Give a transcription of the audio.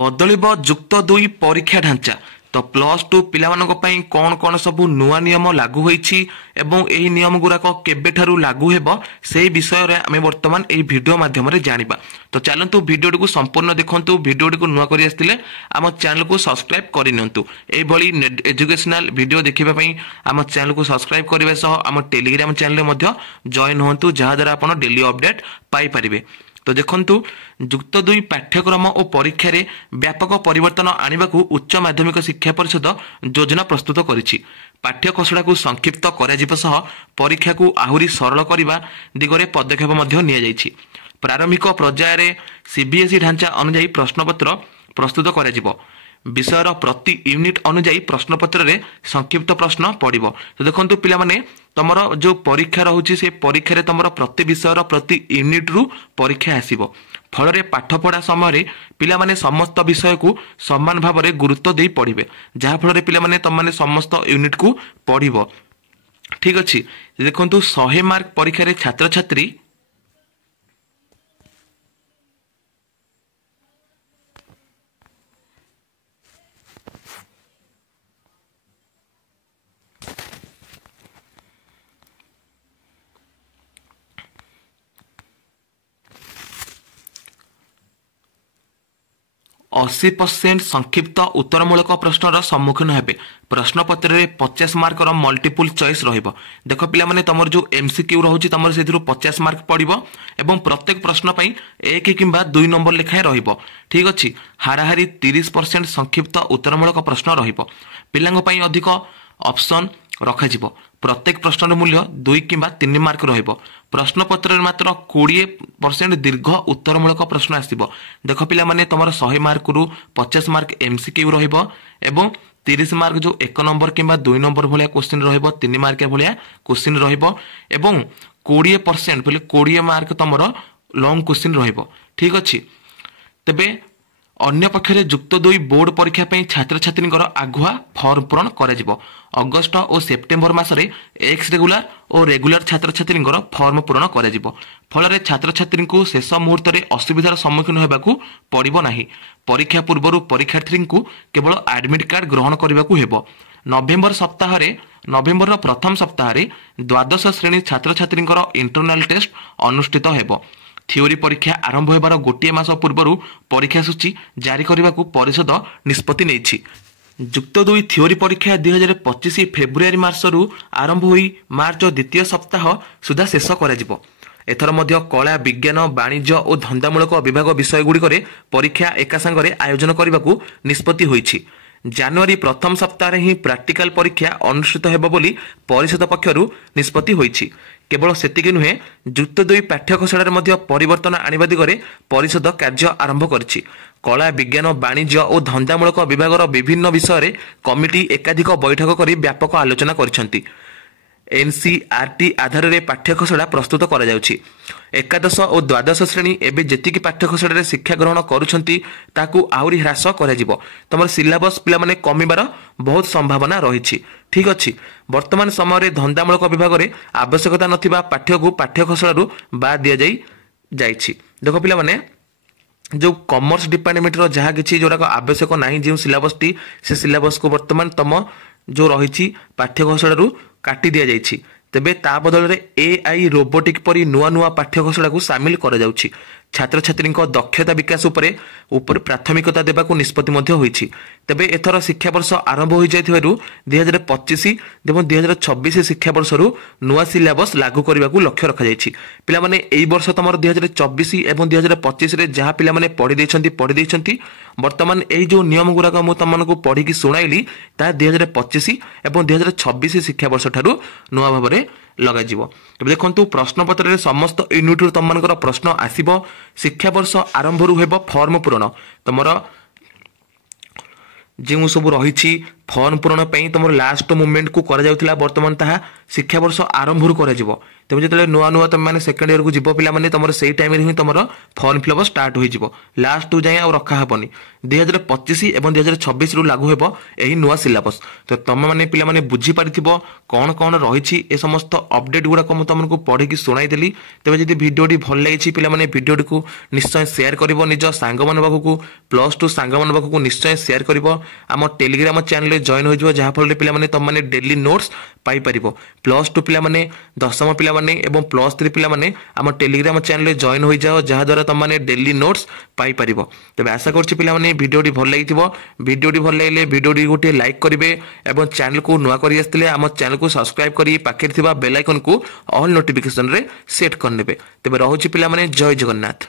बदलिब जुक्त दुई परीक्षा ढांचा। तो प्लस टू पिलामानक पई कौन कौन सबू नुआ नियम लागू होईछि एवं एही नियम गुराक केबेठारु लागू हेबो से विषय रे आमे वर्तमान एही वीडियो माध्यम रे जानिबा। तो चलंतु वीडियो को संपूर्ण देखंतु। वीडियो को नुआ करि आस्तिले आम चैनल को सब्सक्राइब करि नियंतु। एही भली एजुकेशनल वीडियो देखिबा पई आम चैनल को सब्सक्राइब करिवे सह आम टेलीग्राम चैनल रे मध्य जॉइन होंतु, जहा द्वारा आपण डेली अपडेट पाई परिबे। तो देखंतु जुक्त दुई पाठ्यक्रम और परीक्षा रे व्यापक परिवर्तन आने को उच्च माध्यमिक शिक्षा परिषद योजना प्रस्तुत करिछि। पाठ्य खसड़ा को संक्षिप्त करा सह परीक्षा को आहुरी सरल करने दिगरे पदक्षेप मध्य निया जाइछि। प्रारंभिक पर्याय रे सीबीएसई ढांचा अनुसार प्रश्नपत्र प्रस्तुत करा विषयर प्रति यूनिट अनुसार प्रश्नपत्र रे संक्षिप्त प्रश्न पड़िबो। तो देखंतु पिला माने तमर जो परीक्षा रहुछि से परीक्षा रे तमर प्रति विषयर प्रति यूनिट रु परीक्षा आसीबो। फल रे पाठ पढ़ा समय रे पिला माने समस्त विषय को समान भाव रे गुरुत्व देई पढ़िबे, जहा फल रे पिला माने तम माने समस्त यूनिट को पढ़िबो। ठीक अछि। देखंतु 100 मार्क परीक्षा रे छात्र छात्री अशी % संक्षिप्त उत्तरमूलक प्रश्नर सम्मुखीन हेबे। प्रश्नपत्र रे 50 मार्क मल्टीपुल चॉइस रहिबो। देख पिला माने तमर जो एमसीक्यू रहउची तमर सेथिरु 50 मार्क पड़िबो एवं प्रत्येक प्रश्न पई 1 किंबा 2 नंबर लेखाए रहिबो। ठीक अछि। हाराहारी 30% संक्षिप्त उत्तरमूलक प्रश्न रहिबो। पिलांग पई अधिक ऑप्शन रखा जिवो। प्रत्येक प्रश्नर मूल्य 2 किंबा 3 मार्क रहिबो। प्रश्नपत्र रे मात्र 20% दीर्घ उत्तरमूलक प्रश्न आसीबो। देख पिला माने तमर 100 मार्क रु 50 मार्क एमसीक्यू रहिबो एवं 30 मार्क जो 1 नंबर किंबा 2 नंबर भलिया क्वेश्चन रहिबो, 3 मार्क भलिया क्वेश्चन रहिबो एवं 20% बोले 20 मार्क तमर लॉन्ग क्वेश्चन रहिबो। ठीक अछि। तबे अन्य पक्षरे जुक्त दुई बोर्ड परीक्षा पे छात्र छात्री आगुआ फॉर्म पूरण कर अगस्ट और सेप्टेम्बर मासरे एक्स रेगुलर और रेगुलर छात्र छात्री फॉर्म पूरण कर फल छात्र छात्री को शेष मुहूर्त में असुविधार सम्मुखीन होगा पड़ो ना। परीक्षा पूर्व परीक्षार्थी को केवल एडमिट कार्ड ग्रहण करने को नवेम्बर प्रथम सप्ताह द्वादश श्रेणी छात्र छात्री इंटरनाल टेस्ट अनुष्ठित हेबो। थियोरी परीक्षा आरंभ होबार गोटे मास पूर्व परीक्षा सूची जारी करने को परिषद निष्पत्ति नेछि। जुक्त दुई थियोरी परीक्षा 2025 फेब्रुआरी मासरू आरंभ होई मार्च द्वितीय सप्ताह सुधा शेष कराजिबो। एथर मध्य कला विज्ञान वाणिज्य और धंदामूलक विभाग विषय गुड़िक परीक्षा एका संगे आयोजन करने को निष्पत्ति होईछि। जनवरी प्रथम सप्ताह ही प्रैक्टिकल परीक्षा अनुष्ठित हेबो बोली परिषद पक्षरु निष्पत्ति होईछि। केवल सेतिक नुहे जुक्त दुई पाठ्यखसड़ा मध्य परिवर्तन आनिबा दिगरे परिषद कार्य आरंभ करिछि। कला विज्ञान वाणिज्य और धंदामूलक विभागर विभिन्न विषय कमिटी एकाधिक बैठक कर व्यापक आलोचना करिसेंति। एनसीईआरटी आधार रे पाठ्यखसड़ा प्रस्तुत करा जाउछि। एकादश और द्वादश श्रेणी एवं जेतिकी पाठ्यखसड़ा शिक्षा ग्रहण करुछंती ताकू आहुरी ह्रास करा जिवो। तमर सिलेबस पिला माने कमिबार बहुत संभावना रहिछि। ठीक अछि। वर्तमान समय धंदामूलक विभाग रे आवश्यकता नथिबा पाठ्य को पाठ्यखसड़ारू बाद दिया जाइछि। देखो पिला माने जो कॉमर्स डिपार्टमेंट रो जहा किछि जोराक आवश्यक नाही जे सिलेबस टी से सिलेबस को वर्तमान तम जो रहिछि पाठ्यखसड़ारू काटी दिया जाइछि। तेबे ता बदल रे एआई रोबोटिक परी नुआ नुआ पाठ्यखसड़ा को सामिल करा जाउछि। छात्र छात्री दक्षता विकास उपर प्राथमिकता देबा को निष्पत्ति मध्य होईछि। तेबे एथर शिक्षा वर्ष आरंभ हो जाइथिबारु 2025 एवं 2026 शिक्षा वर्षरु नुआ सिलेबस लागू करबा को लक्ष्य रखा जाइछि। पिला माने एई वर्ष तमर 2024 एवं 2025 रे जहा पिला माने पढ़ी दैछंती वर्तमान एई जो नियम गुराक मु तमन को पढ़ी की सुनाइली ता 2025 एवं 2026 शिक्षा वर्ष ठारू नुआ भाबरे लगा जीवो। तबे देखंतु प्रश्नपत्र रे समस्त यूनिट रु तमनकर प्रश्न आसीबो। शिक्षा वर्ष आरंभ रु हेबो फॉर्म पूरण तमर जो सब रही ଫର୍ମ ପୂରଣ ପାଇଁ ତୁମର ଲାଷ୍ଟ ମୁଭମେଣ୍ଟକୁ କରାଯାଉଥିଲା ବର୍ତ୍ତମାନ ତାହା ଶିକ୍ଷାବର୍ଷ ଆରମ୍ଭରୁ କରାଯିବ। ତେବେ ଯେତେବେଳେ ନୂଆ ନୂଆ ତୁମେମାନେ ସେକେଣ୍ଡ ଇୟରକୁ ଯିବ ପିଲାମାନେ ତୁମର ସେଇ ଟାଇମରେ ହିଁ ତୁମର ଫର୍ମ ଫିଲ୍ଅପ୍ ଷ୍ଟାର୍ଟ ହୋଇଯିବ, ଲାଷ୍ଟକୁ ଯାଇ ଆଉ ରଖା ହେବନି। 2025 ଏବଂ 2026ରୁ ଲାଗୁ ହେବ ଏହି ନୂଆ ସିଲାବସ୍। ତ ତୁମେମାନେ ପିଲାମାନେ ବୁଝିପାରିଥିବ କ'ଣ କ'ଣ ରହିଛି, ଏ ସମସ୍ତ ଅପଡେଟ୍ ଗୁଡ଼ାକ ମୁଁ ତୁମକୁ ପଢ଼ିକି ଶୁଣାଇଦେଲି। ତେବେ ଯଦି ଭିଡ଼ିଓଟି ଭଲ ଲାଗିଛି ପିଲାମାନେ ଭିଡ଼ିଓଟିକୁ ନିଶ୍ଚୟ ସେୟାର କରିବ ନିଜ ସାଙ୍ଗମାନଙ୍କ ପାଖକୁ, +2 ସାଙ୍ଗମାନଙ୍କ ପାଖକୁ ନିଶ୍ଚୟ ସେୟାର କରିବ। ଆମ ଟେଲିଗ୍ରାମ ଚ୍ୟାନେଲରେ ଜଏନ୍ ହୋଇଯିବ, ଯାହାଫଳରେ ପିଲାମାନେ ତୁମମାନେ ଡେଲି ନୋଟ୍ସ ପାଇପାରିବ। +2 ପିଲାମାନେ, ଦଶମ ପିଲାମାନେ ଏବଂ +3 ପିଲାମାନେ ଆମ ଟେଲିଗ୍ରାମ ଚ୍ୟାନେଲରେ ଜଏନ୍ ହୋଇଯାଅ, ଯାହାଦ୍ୱାରା ତୁମମାନେ ଡେଲି ନୋଟ୍ସ ପାଇପାରିବ। ତେବେ ଆଶା କରୁଛି ପିଲାମାନେ ଭିଡ଼ିଓଟି ଭଲ ଲାଗିଥିବ। ଭିଡ଼ିଓଟି ଭଲ ଲାଗିଲେ ଭିଡ଼ିଓଟି ଗୋଟିଏ ଲାଇକ୍ କରିବେ ଏବଂ ଚ୍ୟାନେଲକୁ ନୂଆ କରି ଆସିଥିଲେ ଆମ ଚ୍ୟାନେଲକୁ ସବସ୍କ୍ରାଇବ୍ କରି ପାଖରେ ଥିବା ବେଲ୍ ଆଇକନକୁ ଅଲ୍ ନୋଟିଫିକେସନରେ ସେଟ୍ କରିନେବେ। ତେବେ ରହୁଛି ପିଲାମାନେ, ଜୟ ଜଗନ୍ନାଥ।